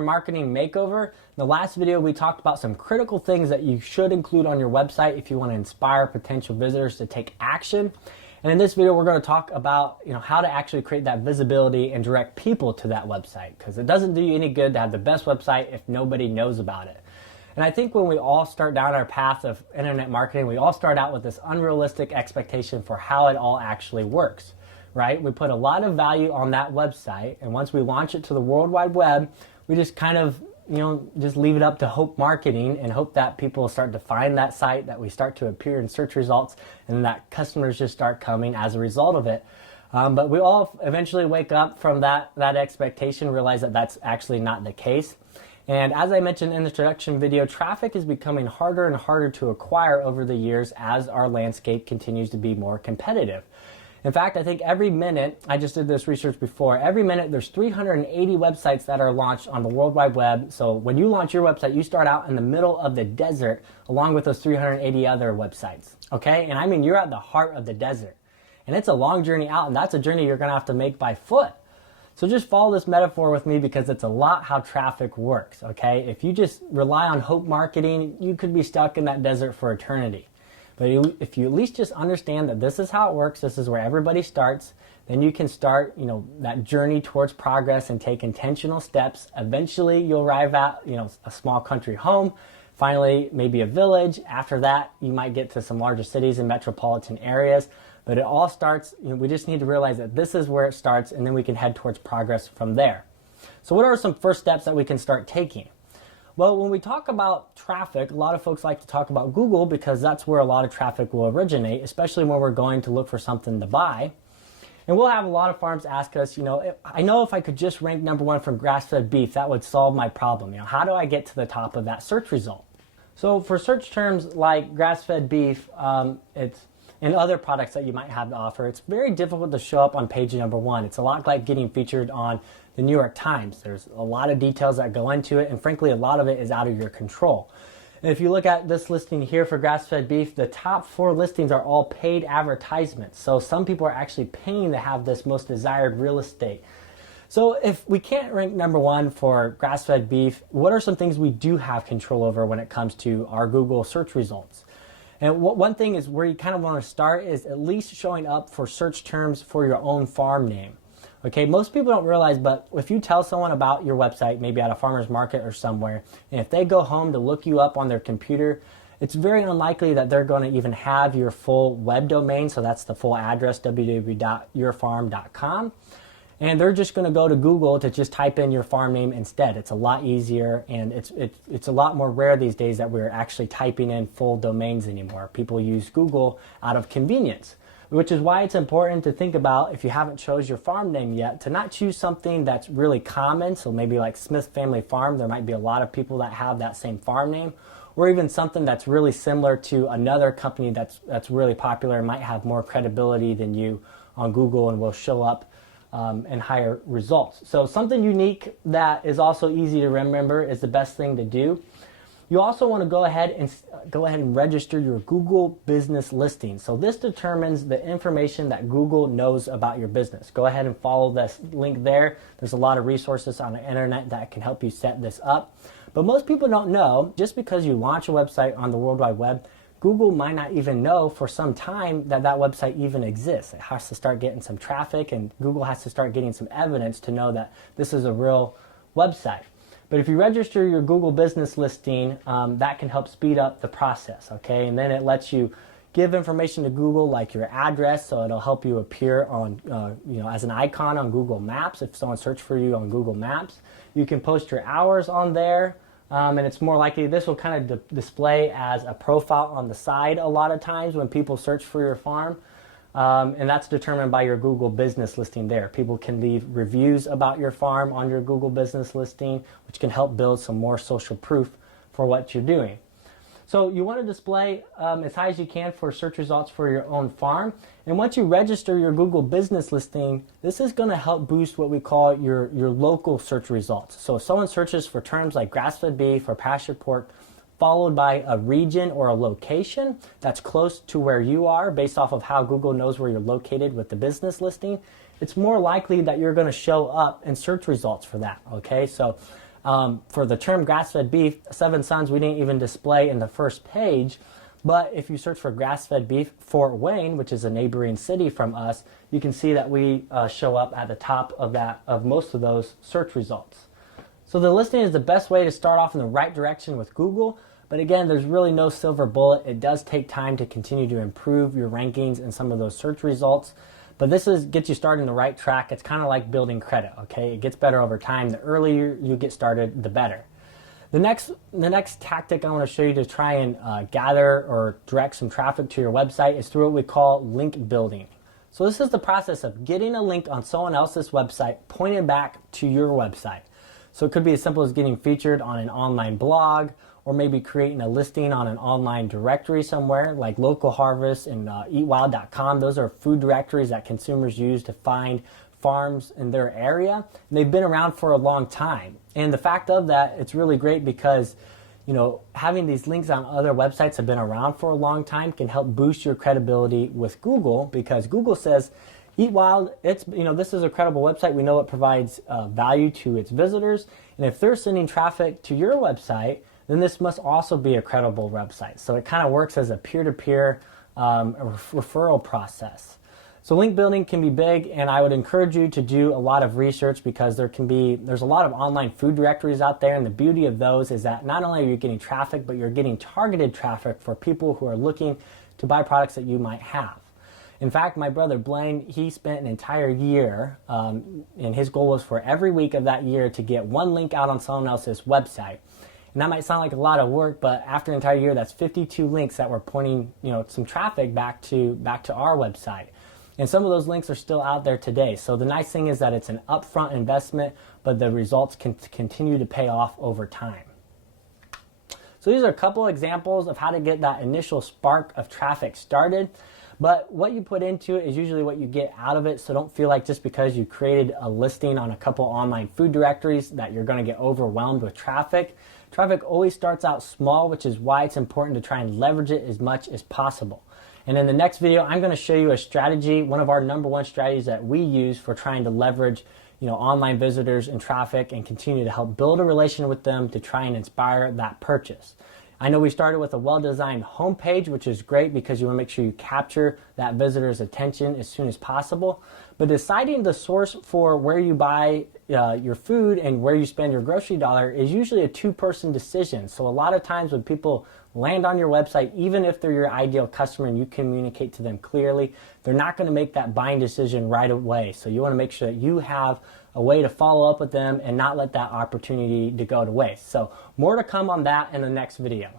Marketing makeover. In the last video, we talked about some critical things that you should include on your website if you want to inspire potential visitors to take action. And in this video, we're going to talk about how to actually create that visibility and direct people to that website, because it doesn't do you any good to have the best website if nobody knows about it. And I think when we all start down our path of internet marketing, we all start out with this unrealistic expectation for how it all actually works, right? We put a lot of value on that website, and once we launch it to the World Wide Web, we just kind of, just leave it up to hope marketing and hope that people start to find that site, that we start to appear in search results, and that customers just start coming as a result of it. But we all eventually wake up from that expectation, realize that that's actually not the case. And as I mentioned in the introduction video, traffic is becoming harder and harder to acquire over the years as our landscape continues to be more competitive. In fact, I think every minute, I just did this research before, every minute there's 380 websites that are launched on the World Wide Web. So when you launch your website, you start out in the middle of the desert along with those 380 other websites, okay? And I mean, you're at the heart of the desert. And it's a long journey out, and that's a journey you're gonna have to make by foot. So just follow this metaphor with me, because it's a lot how traffic works, okay? If you just rely on hope marketing, you could be stuck in that desert for eternity. But if you at least just understand that this is how it works, this is where everybody starts, then you can start, that journey towards progress and take intentional steps. Eventually, you'll arrive at, a small country home, finally, maybe a village. After that, you might get to some larger cities and metropolitan areas. But it all starts, we just need to realize that this is where it starts, and then we can head towards progress from there. So what are some first steps that we can start taking? Well, when we talk about traffic, a lot of folks like to talk about Google because that's where a lot of traffic will originate, especially when we're going to look for something to buy. And we'll have a lot of farms ask us, I know if I could just rank #1 from grass-fed beef, that would solve my problem. How do I get to the top of that search result? So for search terms like grass-fed beef, and other products that you might have to offer, it's very difficult to show up on page #1. It's a lot like getting featured on the New York Times. There's a lot of details that go into it, and frankly, a lot of it is out of your control. And if you look at this listing here for grass-fed beef, the top 4 listings are all paid advertisements. So some people are actually paying to have this most desired real estate. So if we can't rank #1 for grass-fed beef, what are some things we do have control over when it comes to our Google search results? And one thing is where you kind of want to start is at least showing up for search terms for your own farm name. Okay, most people don't realize, but if you tell someone about your website, maybe at a farmer's market or somewhere, and if they go home to look you up on their computer, it's very unlikely that they're going to even have your full web domain. So that's the full address, www.yourfarm.com. And they're just going to go to Google to just type in your farm name instead. It's a lot easier, and it's a lot more rare these days that we're actually typing in full domains anymore. People use Google out of convenience, which is why it's important to think about, if you haven't chose your farm name yet, to not choose something that's really common. So maybe like Smith Family Farm, there might be a lot of people that have that same farm name, or even something that's really similar to another company that's really popular and might have more credibility than you on Google and will show up and higher results. So something unique that is also easy to remember is the best thing to do. You also want to go ahead and register your Google business listing. So this determines the information that Google knows about your business. Go ahead and follow this link there. There's a lot of resources on the internet that can help you set this up. But most people don't know, just because you launch a website on the World Wide Web, Google might not even know for some time that that website even exists. It has to start getting some traffic, and Google has to start getting some evidence to know that this is a real website. But if you register your Google business listing, that can help speed up the process, okay? And then it lets you give information to Google, like your address, so it'll help you appear on, as an icon on Google Maps if someone searches for you on Google Maps. You can post your hours on there. And it's more likely this will kind of display as a profile on the side a lot of times when people search for your farm. And that's determined by your Google business listing there. People can leave reviews about your farm on your Google business listing, which can help build some more social proof for what you're doing. So you want to display as high as you can for search results for your own farm. And once you register your Google business listing, this is going to help boost what we call your local search results. So if someone searches for terms like grass-fed beef or pasture pork, followed by a region or a location that's close to where you are based off of how Google knows where you're located with the business listing, it's more likely that you're going to show up in search results for that, okay? So For the term grass-fed beef, Seven Sons, we didn't even display in the first page. But if you search for grass-fed beef Fort Wayne, which is a neighboring city from us, you can see that we show up at the top of most of those search results. So the listing is the best way to start off in the right direction with Google. But again, there's really no silver bullet. It does take time to continue to improve your rankings and some of those search results. But this gets you started in the right track. It's kind of like building credit, okay? It gets better over time. The earlier you get started, the better. The next tactic I want to show you to try and gather or direct some traffic to your website is through what we call link building. So this is the process of getting a link on someone else's website pointing back to your website. So it could be as simple as getting featured on an online blog, or maybe creating a listing on an online directory somewhere like Local Harvest and eatwild.com. Those are food directories that consumers use to find farms in their area. And they've been around for a long time. And the fact of that, it's really great because, you know, having these links on other websites have been around for a long time can help boost your credibility with Google, because Google says, Eat Wild, this is a credible website. We know it provides value to its visitors. And if they're sending traffic to your website, then this must also be a credible website. So it kind of works as a peer-to-peer referral process. So link building can be big, and I would encourage you to do a lot of research, because there's a lot of online food directories out there, and the beauty of those is that not only are you getting traffic, but you're getting targeted traffic for people who are looking to buy products that you might have. In fact, my brother Blaine, he spent an entire year, and his goal was for every week of that year to get one link out on someone else's website. And that might sound like a lot of work, but after an entire year, that's 52 links that were pointing, some traffic back to our website. And some of those links are still out there today. So the nice thing is that it's an upfront investment, but the results can continue to pay off over time. So these are a couple examples of how to get that initial spark of traffic started. But what you put into it is usually what you get out of it. So don't feel like just because you created a listing on a couple online food directories that you're going to get overwhelmed with traffic. Traffic always starts out small, which is why it's important to try and leverage it as much as possible. And in the next video, I'm going to show you a strategy, one of our number one strategies that we use for trying to leverage, online visitors and traffic and continue to help build a relation with them to try and inspire that purchase. I know we started with a well-designed homepage, which is great because you want to make sure you capture that visitor's attention as soon as possible. But deciding the source for where you buy your food and where you spend your grocery dollar is usually a two-person decision. So a lot of times when people land on your website, even if they're your ideal customer and you communicate to them clearly, they're not going to make that buying decision right away. So you want to make sure that you have a way to follow up with them and not let that opportunity to go to waste. So more to come on that in the next video.